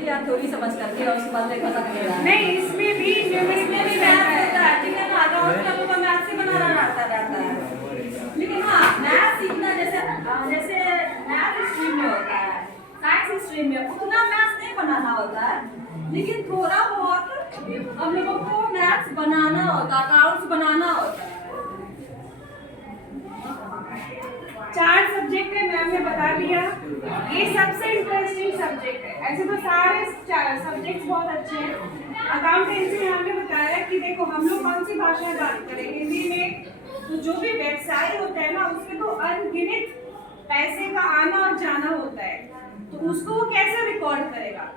समझिए या थ्योरी समझ करके और उसके बाद देखा था नहीं, इसमें भी मैथ होता है, ठीक है ना, अकाउंट का आपको मैथ से बनाना रहता है। लेकिन हाँ, मैथ सीखना जैसे मैथ स्ट्रीम में होता है, साइंस स्ट्रीम में उतना मैथ नहीं बनाना होता है, लेकिन थोड़ा बहुत हम लोगों को मैथ्स बनाना होता है, अकाउंट्स बनाना होता है। 4 सब्जेक्ट है, मैम ने बता दिया। ये सबसे इंटरेस्टिंग सब्जेक्ट है। ऐसे तो सारे सब्जेक्ट्स बहुत अच्छे हैं। अकाउंटेंसी हमने बताया कि देखो हम लोग कौन सी भाषा में बात करें, हिंदी में। तो जो भी व्यवसाय होता है ना, उसमें तो अनगिनत पैसे का आना और जाना होता है, तो उसको वो कैसे रिकॉर्ड करेगा?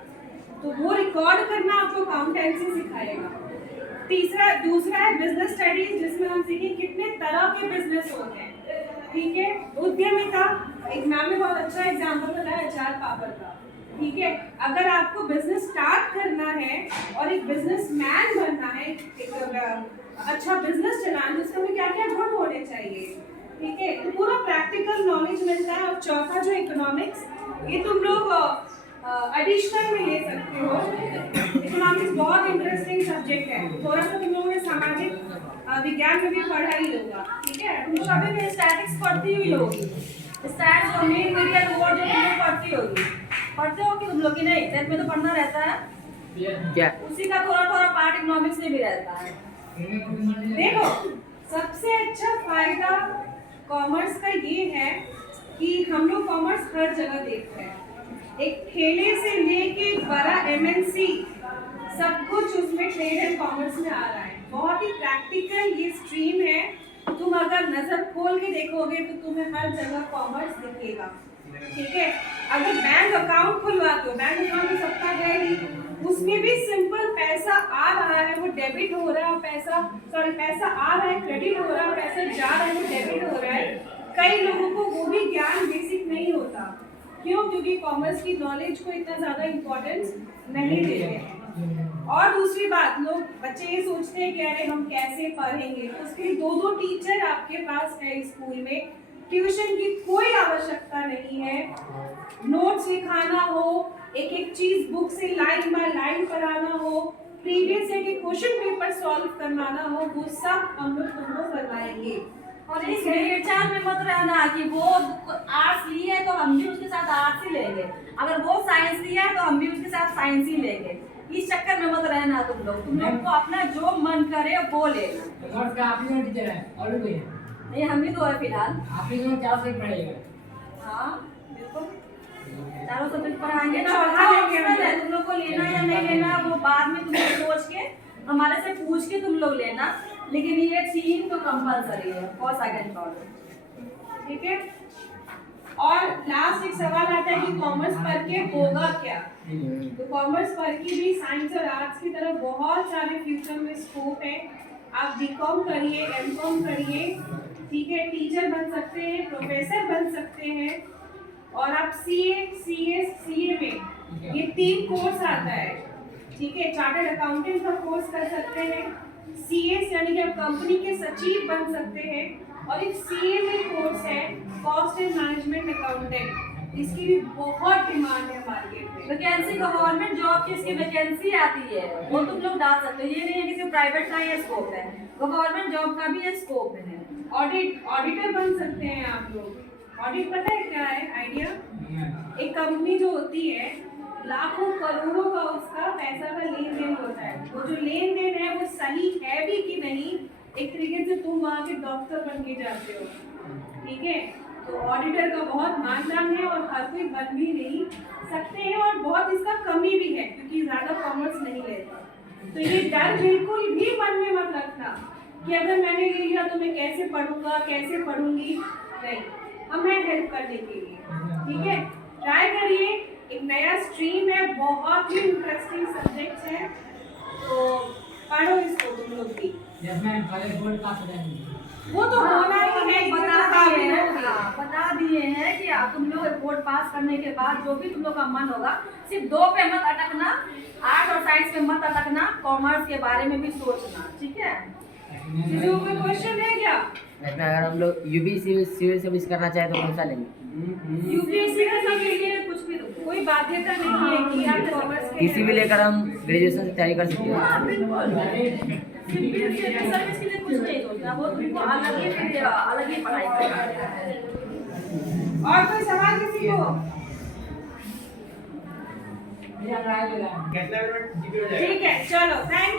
तो वो रिकॉर्ड करना आपको अकाउंटेंसी सिखाएगा। दूसरा है बिजनेस स्टडीज, जिसमें हम सीखें कितने तरह के बिजनेस होते हैं, ठीक है। उद्यमिता, एक मैम ने बहुत अच्छा एग्जांपल बताया अचार पापड़ का, ठीक है। अगर आपको बिजनेस स्टार्ट करना है और एक बिजनेसमैन बनना है, एक अच्छा बिजनेस चलाना है, उसके में क्या क्या गुण होने चाहिए, ठीक है। तो पूरा प्रैक्टिकल नॉलेज मिलता है। और चौथा जो इकोनॉमिक्स, ये तुम लोग एडिशनल में ले सकते हो। इकोनॉमिक्स बहुत इंटरेस्टिंग सब्जेक्ट है, थोड़ा सा तुम लोगों ने सामाजिक विज्ञान में भी पढ़ा ही होगा, ठीक है। तुम लोग अभी भी स्टैटिक्स पढ़ती हुई होगी, स्टैट्स जो मीन मीडियन मोड जो तुम लोग पढ़ती होगी, पढ़ते हो कि तुम लोग की नहीं, 10th में तो पढ़ना रहता है क्या? उसी का थोड़ा थोड़ा पार्ट इकोनॉमिक्स में भी रहता है। देखो, सबसे अच्छा फायदा कॉमर्स का ये है कि हम लोग कॉमर्स हर जगह देखते हैं। एक ठेले से लेके बड़ा MNC, सब कुछ उसमें ट्रेड एंड कॉमर्स में आ रहा है। बहुत ही प्रैक्टिकल ये स्ट्रीम है। तुम अगर नजर खोल के देखोगे तो तुम्हें हर जगह कॉमर्स दिखेगा, ठीक है। अगर बैंक अकाउंट खुलवाते हो, बैंक अकाउंट में सबका है ही, उसमें भी सिंपल पैसा आ रहा है वो डेबिट हो रहा है, पैसा आ रहा है क्रेडिट हो रहा है, पैसा जा रहा है वो डेबिट हो रहा है। कई लोगों को वो भी ज्ञान बेसिक नहीं होता। क्यों? क्योंकि कॉमर्स की नॉलेज को इतना ज़्यादा इम्पोर्टेंस नहीं देते हैं। और दूसरी बात, लोग बच्चे ये सोचते हैं कि अरे हम कैसे पढ़ेंगे, तो उसके लिए 2-2 टीचर आपके पास है स्कूल में। ट्यूशन की कोई आवश्यकता नहीं है। नोट्स लिखाना हो, एक एक चीज बुक से लाइन बाय लाइन पढ़ाना हो, प्रीवियस ईयर के क्वेश्चन पेपर सॉल्व करवाना हो, वो सब हम लोग तुमको करवाएंगे। और इस भेड़चाल में मत रहना कि वो आर्ट्स ली है तो हम भी उसके साथ आर्ट्स ही लेंगे, अगर वो साइंस लिया है तो हम भी उसके साथ साइंस ही लेंगे। इस चक्कर में मत रहना तुम लोग को अपना जो मन करे वो लेना। और क्या आप ही लोग टीचर हैं और भी कोई है? नहीं, हम ही तो है फिलहाल। आप ही लोग क्या से पढ़ाइएगा? हाँ बिल्कुल, चारों सब्जेक्ट पढ़ाएंगे ना। पढ़ा लेंगे हम लोग। तुम लोग को लेना या नहीं लेना वो बाद में तुम लोग सोच के हमारे से पूछ के तुम लोग लेना, लेकिन ये 3 तो कंपलसरी है फॉर सेकंड ऑर्डर, ठीक है। और लास्ट एक सवाल आता है कि कॉमर्स पढ़ के होगा क्या? तो कॉमर्स पढ़ के भी साइंस और आर्ट्स की तरफ बहुत सारे फ्यूचर में स्कोप है। आप बीकॉम करिए, एमकॉम करिए, ठीक है, टीचर बन सकते हैं, प्रोफेसर बन सकते हैं। और आप सीए में ये 3 कोर्स आता है, ठीक है। चार्टर्ड अकाउंटेंट का कोर्स कर सकते हैं, सीएस यानी कि आप कंपनी के सचिव बन सकते हैं। और एक सीए में कोर्स है कॉस्ट एंड मैनेजमेंट अकाउंटेंट, इसकी भी बहुत डिमांड है मार्केट में। वैकेंसी गवर्नमेंट जॉब की इसकी वैकेंसी आती है, वो तुम लोग डाल सकते हो। ये नहीं है कि सिर्फ प्राइवेट का ही स्कोप है, गवर्नमेंट जॉब का भी स्कोप है। ऑडिटर बन सकते हैं आप लोग। ऑडिट पता है क्या है आइडिया? एक कंपनी जो होती है, लाखों करोड़ों का उसका पैसा का लेन देन होता है, वो जो लेन देन है वो सही है भी कि नहीं, एक तरीके से तुम वहाँ के डॉक्टर बन के जाते हो, ठीक है। तो ऑडिटर का बहुत मानदान है और हर कोई बन भी नहीं सकते हैं, और बहुत इसका कमी भी है क्योंकि ज़्यादा कॉमर्स नहीं लेता। तो ये डर बिल्कुल भी मन में मत रखना कि अगर मैंने ले लिया तो मैं कैसे पढ़ूंगा, कैसे पढ़ूंगी। नहीं, हम हैं हेल्प करने के लिए, ठीक है। ट्राई करिए, एक नया स्ट्रीम है, बहुत ही इंटरेस्टिंग सब्जेक्ट्स है, तो पढ़ो इसको तुम लोग भी। वो तो होना ही है, बता दिए हैं कि आप तुम लोग रिपोर्ट पास करने के बाद जो भी तुम लोग का मन होगा, सिर्फ 2 पे मत अटकना, आर्ट और साइंस पे मत अटकना, कॉमर्स के बारे में भी सोचना, ठीक है। किसी को कोई क्वेश्चन है क्या? अगर हम लोग यूपीएससी सिविल सर्विस करना चाहे तो कौन सा लेंगे? यूपीएससी का के लिए कुछ भी कोई बाध्यता नहीं है कि आप कॉमर्स किसी भी लेकर हम ग्रेजुएशन से तैयारी कर सकते हैं। हाँ बिल्कुल, सिविल सर्विस के लिए कुछ नहीं सोचना, वो तुमको अलग ही पढ़ाई करना है। और कोई सवाल किसी को? ठीक है, चलो, थैंक